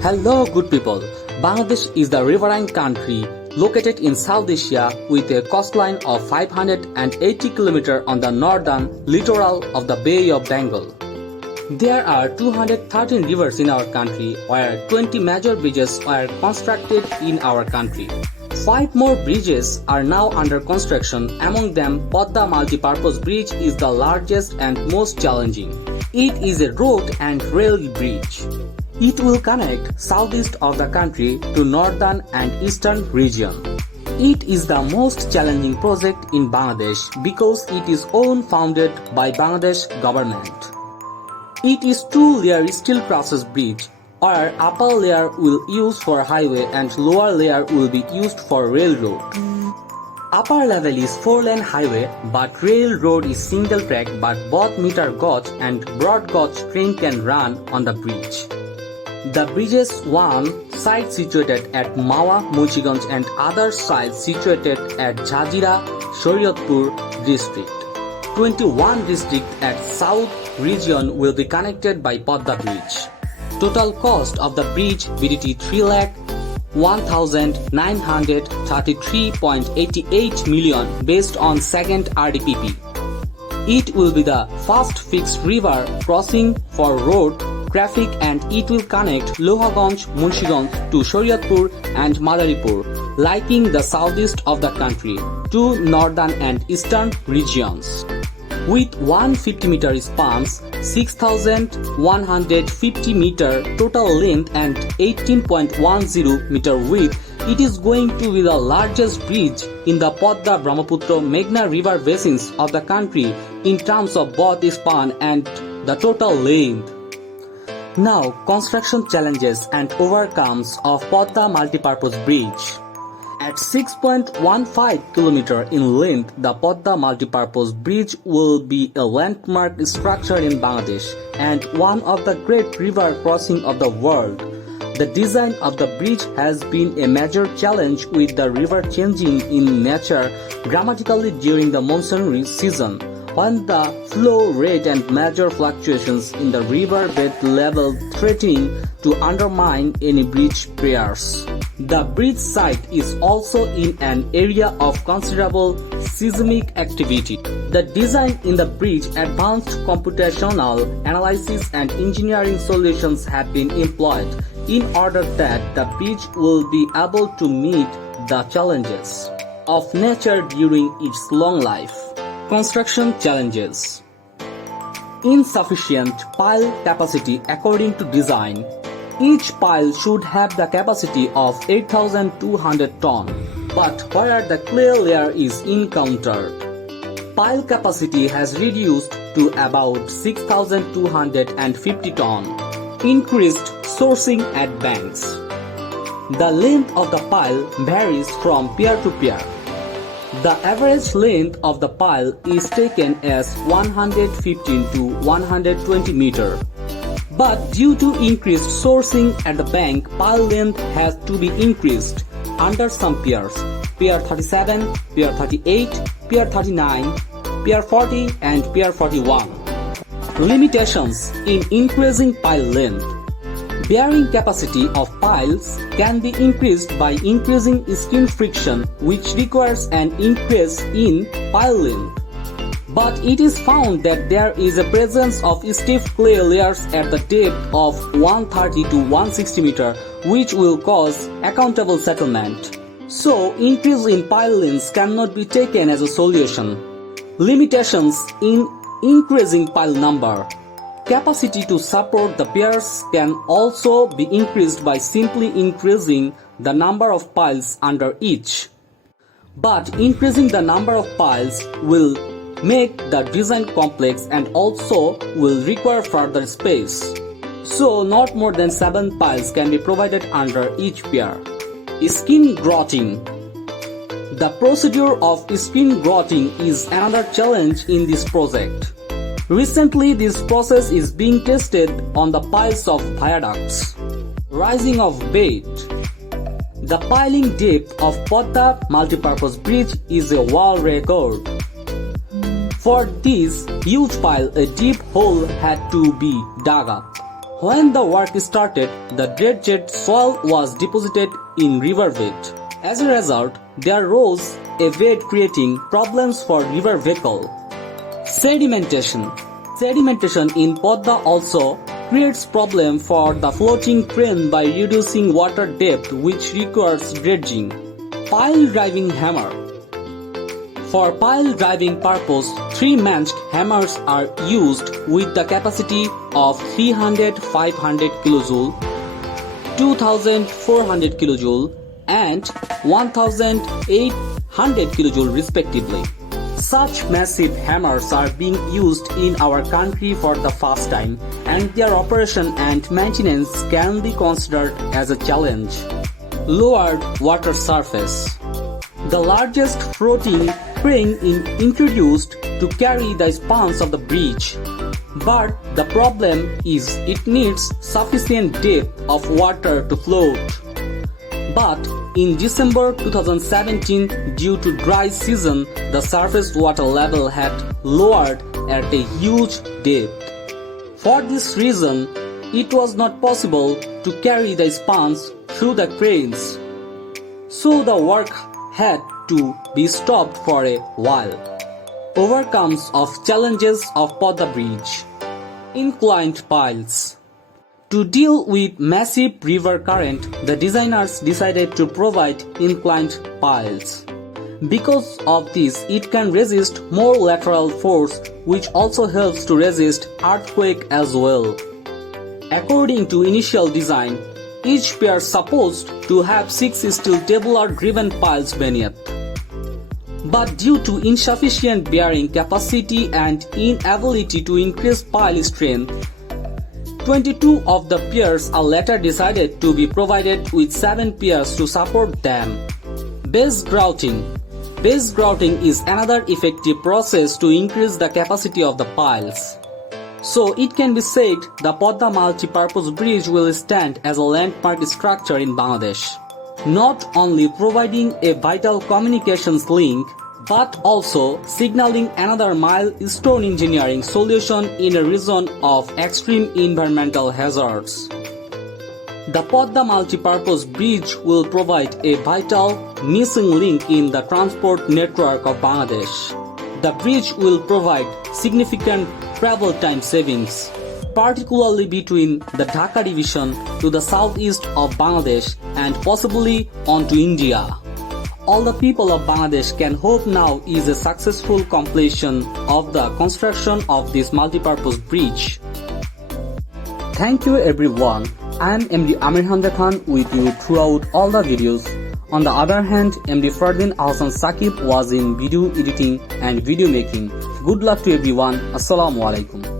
Hello good people, Bangladesh is the riverine country located in South Asia with a coastline of 580 km on the northern littoral of the Bay of Bengal. There are 213 rivers in our country where 20 major bridges were constructed in our country. 5 more bridges are now under construction, among them Padma Multipurpose Bridge is the largest and most challenging. It is a road and rail bridge. It will connect southeast of the country to northern and eastern region. It is the most challenging project in Bangladesh because it is founded by Bangladesh government. It is 2-layer steel process bridge, where upper layer will use for highway and lower layer will be used for railroad. Upper level is 4-lane highway, but railroad is single track, but both meter gauge and broad gauge train can run on the bridge. The bridges one side situated at Mawa, Munchiganj and other side situated at Jhajira, Shariatpur district. 21 districts at south region will be connected by Padma Bridge. Total cost of the bridge BDT 3,01,933.88 million based on second RDPP. It will be the first fixed river crossing for road traffic and it will connect Lohaganj, Munchiganj to Shariatpur and Madaripur, linking the southeast of the country to northern and eastern regions. With 150-meter spans, 6,150 meter total length and 18.10 meter width, it is going to be the largest bridge in the Padma, Brahmaputra, Meghna river basins of the country in terms of both span and the total length. Now, construction challenges and overcomes of Padma Multipurpose Bridge. At 6.15 km in length, the Padma Multipurpose Bridge will be a landmark structure in Bangladesh and one of the great river crossing of the world. The design of the bridge has been a major challenge with the river changing in nature dramatically during the monsoon season, when the flow rate and major fluctuations in the riverbed level threatening to undermine any bridge repairs. The bridge site is also in an area of considerable seismic activity. The design in the bridge, advanced computational analysis and engineering solutions have been employed in order that the bridge will be able to meet the challenges of nature during its long life. Construction challenges. Insufficient pile capacity according to design. Each pile should have the capacity of 8,200 ton, but where the clear layer is encountered, pile capacity has reduced to about 6,250 ton. Increased sourcing at banks. The length of the pile varies from pier to pier. The average length of the pile is taken as 115 to 120 meter. But due to increased sourcing at the bank, pile length has to be increased under some piers, pier 37, pier 38, pier 39, pier 40 and pier 41. Limitations in increasing pile length. Bearing capacity of piles can be increased by increasing skin friction, which requires an increase in pile length. But it is found that there is a presence of stiff clay layers at the depth of 130 to 160 meter, which will cause accountable settlement. So, increase in pile lengths cannot be taken as a solution. Limitations in increasing pile number. Capacity to support the piers can also be increased by simply increasing the number of piles under each. But increasing the number of piles will make the design complex and also will require further space. So not more than 7 piles can be provided under each pier. Skin grouting. The procedure of skin grouting is another challenge in this project. Recently, this process is being tested on the piles of viaducts. Rising of bed. The piling depth of Padma Multipurpose Bridge is a world record. For this huge pile, a deep hole had to be dug up. When the work started, the dredged soil was deposited in riverbed. As a result, there rose a bed creating problems for river vehicle. Sedimentation. Sedimentation in Padma also creates problem for the floating crane by reducing water depth, which requires dredging. Pile driving hammer. For pile driving purpose, 3 mast hammers are used with the capacity of 300-500 kJ, 2400 kJ and 1800 kJ respectively. Such massive hammers are being used in our country for the first time, and their operation and maintenance can be considered as a challenge. Lowered water surface. The largest floating crane is introduced to carry the spans of the bridge, but the problem is it needs sufficient depth of water to float. But in December 2017, due to dry season, the surface water level had lowered at a huge depth. For this reason, it was not possible to carry the spans through the cranes, so the work had to be stopped for a while. Overcomes of challenges of Padma Bridge. Inclined piles. To deal with massive river current, the designers decided to provide inclined piles. Because of this, it can resist more lateral force, which also helps to resist earthquake as well. According to initial design, each pair supposed to have 6 steel tubular driven piles beneath. But due to insufficient bearing capacity and inability to increase pile strength, 22 of the piers are later decided to be provided with 7 piers to support them. Base grouting. Base grouting is another effective process to increase the capacity of the piles. So it can be said the Padma Multipurpose Bridge will stand as a landmark structure in Bangladesh, not only providing a vital communications link, but also signaling another milestone engineering solution in a region of extreme environmental hazards. The Padma Multipurpose Bridge will provide a vital missing link in the transport network of Bangladesh. The bridge will provide significant travel time savings, particularly between the Dhaka division to the southeast of Bangladesh and possibly onto India. All the people of Bangladesh can hope now is a successful completion of the construction of this multipurpose bridge. Thank you everyone. I am MD Amir Hamza with you throughout all the videos. On the other hand, MD Farden Ahosan Sakib was in video editing and video making. Good luck to everyone. Assalamu alaikum.